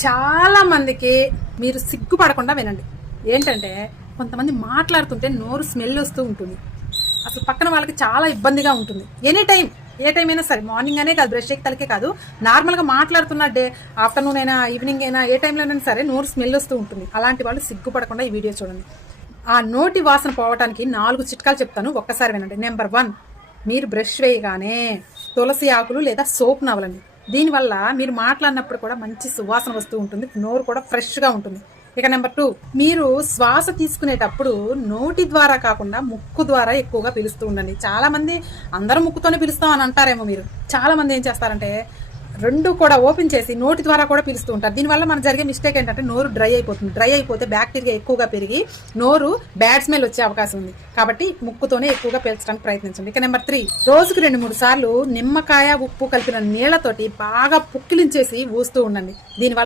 చాలా మందికి మీరు సిగ్గుపడకుండా వినండి. ఏంటంటే కొంతమంది మాట్లాడుతుంటే నోరు స్మెల్ వస్తూ ఉంటుంది. అసలు పక్కన వాళ్ళకి చాలా ఇబ్బందిగా ఉంటుంది. ఏ టైం అయినా సరే, మార్నింగ్ అనే కాదు, బ్రష్ తలకే కాదు, నార్మల్గా మాట్లాడుతున్న ఆఫ్టర్నూన్ అయినా ఈవినింగ్ అయినా ఏ టైంలోనైనా సరే నోరు స్మెల్ వస్తూ ఉంటుంది. అలాంటి వాళ్ళు సిగ్గుపడకుండా ఈ వీడియో చూడండి. ఆ నోటి వాసన పోవటానికి 4 చిట్కాలు చెప్తాను, ఒక్కసారి వినండి. నెంబర్ 1, మీరు బ్రష్ వేయగానే తులసి ఆకులు లేదా సోప్ నవలండి. దీనివల్ల మీరు మాట్లాడినప్పుడు కూడా మంచి సువాసన వస్తూ ఉంటుంది, నోరు కూడా ఫ్రెష్గా ఉంటుంది. ఇక నెంబర్ 2, మీరు శ్వాస తీసుకునేటప్పుడు నోటి ద్వారా కాకుండా ముక్కు ద్వారా ఎక్కువగా పిలుస్తూ ఉండండి. చాలా మంది అందరూ ముక్కుతోనే పిలుస్తాం అని అంటారేమో. మీరు చాలా మంది ఏం చేస్తారంటే రెండు కూడా ఓపెన్ చేసి నోటి ద్వారా కూడా పిలుస్తూ ఉంటారు. దీనివల్ల మనకు జరిగే మిస్టేక్ ఏంటంటే నోరు డ్రై అయిపోతుంది. డ్రై అయిపోతే బ్యాక్టీరియా ఎక్కువగా పెరిగి నోరు బ్యాడ్ స్మెల్ వచ్చే అవకాశం ఉంది. కాబట్టి ముక్కుతోనే ఎక్కువగా పీల్చడానికి ప్రయత్నించండి. ఇక నెంబర్ 3, రోజుకు 2-3 సార్లు నిమ్మకాయ ఉప్పు కలిపిన నీళ్లతోటి బాగా పుక్కిలించేసి ఊస్తూ ఉండండి. దీనివల్ల